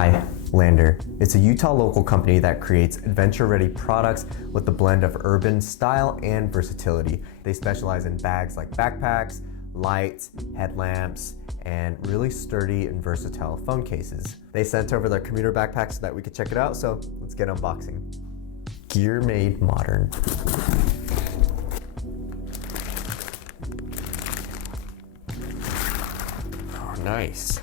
Hi, Lander. It's a Utah local company that creates adventure-ready products with a blend of urban style and versatility. They specialize in bags like backpacks, lights, headlamps, and really sturdy and versatile phone cases. They sent over their commuter backpack so that we could check it out, so let's get unboxing. Gear made modern. Oh, nice.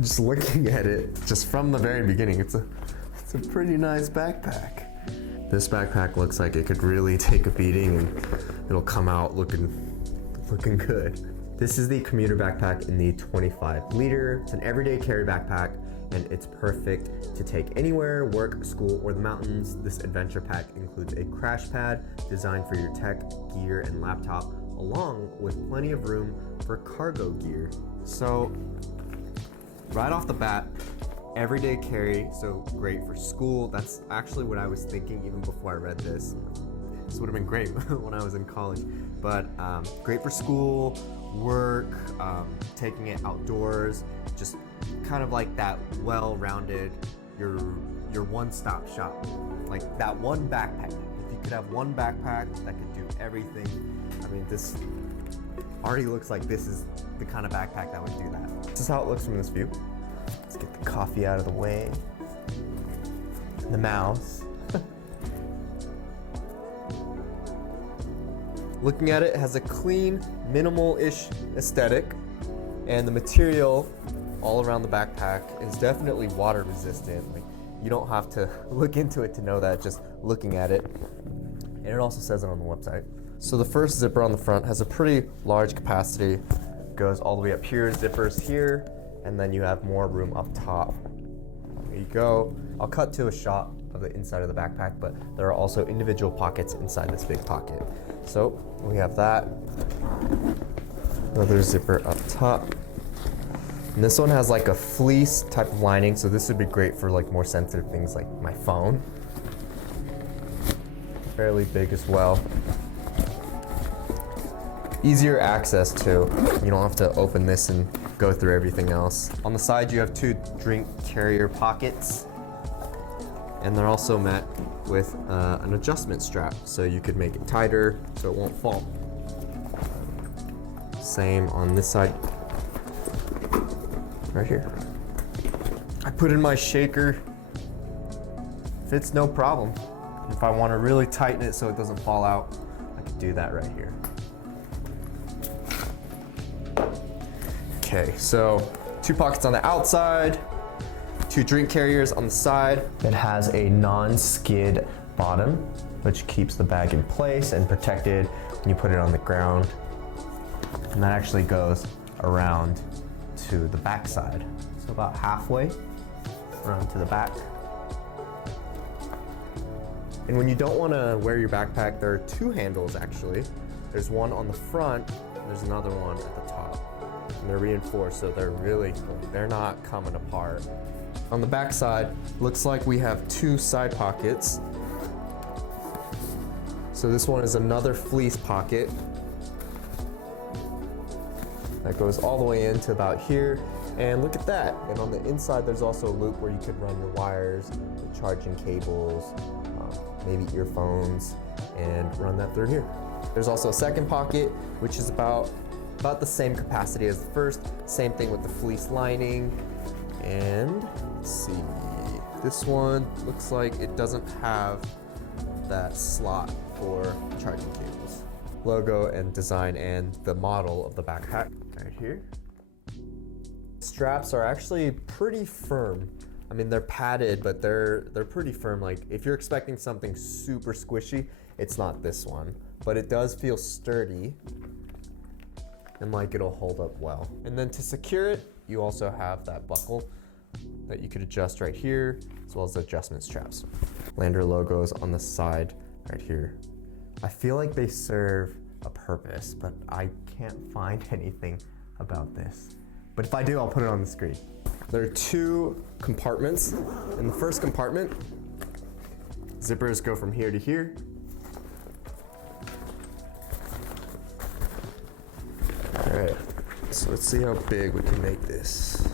Just looking at it, just from the very beginning, it's a pretty nice backpack. This backpack looks like it could really take a beating and it'll come out looking good. This is the commuter backpack in the 25 liter. It's an everyday carry backpack and it's perfect to take anywhere, work, school, or the mountains. This adventure pack includes a crash pad designed for your tech, gear, and laptop, along with plenty of room for cargo gear. So, right off the bat, everyday carry, so great for school. That's actually what I was thinking even before I read this. This would have been great when I was in college. But great for school, work, taking it outdoors, just kind of like that well-rounded, your one-stop shop. Like that one backpack. If you could have one backpack that could do everything, I mean, this already looks like this is the kind of backpack that would do that. This is how it looks from this view. Let's get the coffee out of the way. The mouse. Looking at it, has a clean, minimal-ish aesthetic, and the material all around the backpack is definitely water resistant. Like, you don't have to look into it to know that, just looking at it. And it also says it on the website. So the first zipper on the front has a pretty large capacity. Goes all the way up here, zippers here, and then you have more room up top. There you go. I'll cut to a shot of the inside of the backpack, but there are also individual pockets inside this big pocket. So we have that. Another zipper up top. And this one has like a fleece type of lining, so this would be great for like more sensitive things like my phone. Fairly big as well. Easier access too. You don't have to open this and go through everything else. On the side you have two drink carrier pockets, and they're also met with an adjustment strap, so you could make it tighter so it won't fall. Same on this side, right here. I put in my shaker, fits no problem. If I want to really tighten it so it doesn't fall out, I could do that right here. Okay, so two pockets on the outside, two drink carriers on the side. It has a non-skid bottom, which keeps the bag in place and protected when you put it on the ground. And that actually goes around to the back side. So about halfway around to the back. And when you don't want to wear your backpack, there are two handles actually. There's one on the front, and there's another one at the top. And they're reinforced, so they're not coming apart. On the back side, looks like we have two side pockets. So this one is another fleece pocket that goes all the way into about here. And look at that. And on the inside, there's also a loop where you could run your wires, the charging cables, maybe earphones, and run that through here. There's also a second pocket, which is about the same capacity as the first. Same thing with the fleece lining. And let's see, this one looks like it doesn't have that slot for charging cables. Logo and design and the model of the backpack right here. Straps are actually pretty firm. I mean, they're padded, but they're pretty firm. Like if you're expecting something super squishy, it's not this one, but it does feel sturdy and like it'll hold up well. And then to secure it, you also have that buckle that you could adjust right here, as well as the adjustment straps. Lander logos on the side right here. I feel like they serve a purpose, but I can't find anything about this. But if I do, I'll put it on the screen. There are two compartments. In the first compartment, zippers go from here to here. All right. So let's see how big we can make this.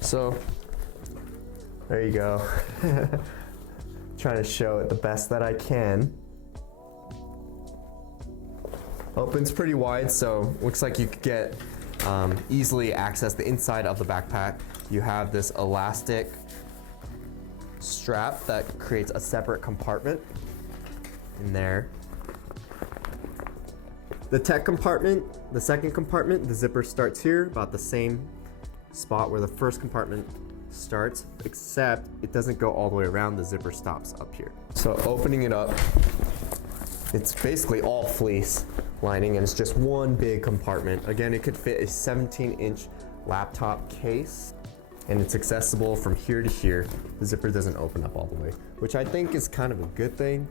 So there you go. Trying to show it the best that I can. Opens pretty wide, so looks like you could get easily access the inside of the backpack. You have this elastic strap that creates a separate compartment in there. The tech compartment, the second compartment, the zipper starts here, about the same spot where the first compartment starts, except it doesn't go all the way around, the zipper stops up here. So opening it up, it's basically all fleece lining and it's just one big compartment. Again, it could fit a 17-inch laptop case and it's accessible from here to here. The zipper doesn't open up all the way, which I think is kind of a good thing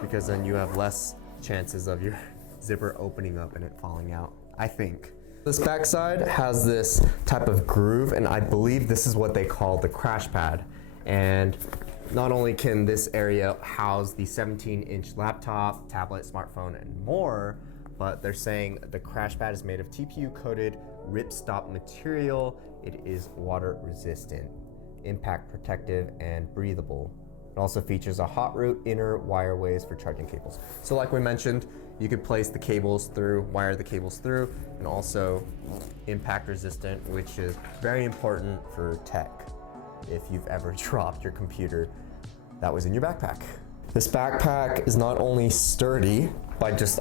because then you have less chances of your zipper opening up and it falling out, I think. This backside has this type of groove, and I believe this is what they call the crash pad. And not only can this area house the 17-inch laptop, tablet, smartphone, and more, but they're saying the crash pad is made of TPU-coated ripstop material. It is water resistant, impact protective, and breathable. It also features a hot root inner wireways for charging cables. So like we mentioned, you could place the cables through, wire the cables through, and also impact resistant, which is very important for tech if you've ever dropped your computer that was in your backpack. This backpack is not only sturdy by just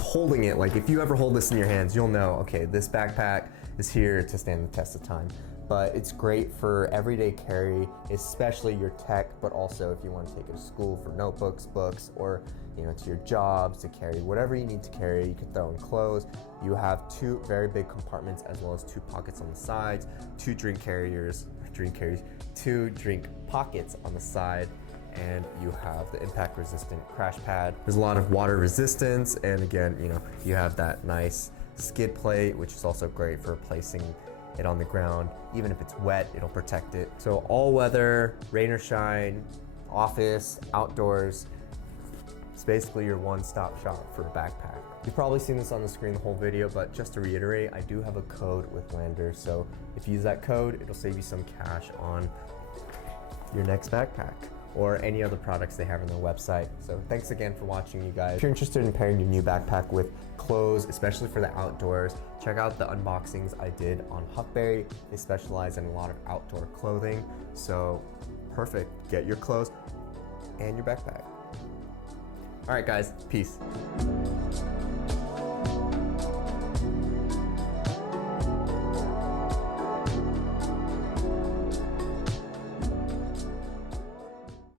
holding it, like if you ever hold this in your hands, you'll know, okay, this backpack is here to stand the test of time. But it's great for everyday carry, especially your tech, but also if you want to take it to school for notebooks, books, or to your jobs to carry whatever you need to carry. You can throw in clothes. You have two very big compartments as well as two pockets on the sides, two drink pockets on the side, and you have the impact resistant crash pad. There's a lot of water resistance, and again, you have that nice skid plate, which is also great for placing it on the ground. Even if it's wet, it'll protect it. So all weather, rain or shine, office, outdoors, it's basically your one-stop shop for a backpack. You've probably seen this on the screen the whole video, but just to reiterate, I do have a code with Lander, so if you use that code, it'll save you some cash on your next backpack or any other products they have on their website. So thanks again for watching, you guys. If you're interested in pairing your new backpack with clothes, especially for the outdoors, check out the unboxings I did on Huckberry. They specialize in a lot of outdoor clothing, so perfect. Get your clothes and your backpack. All right, guys, peace.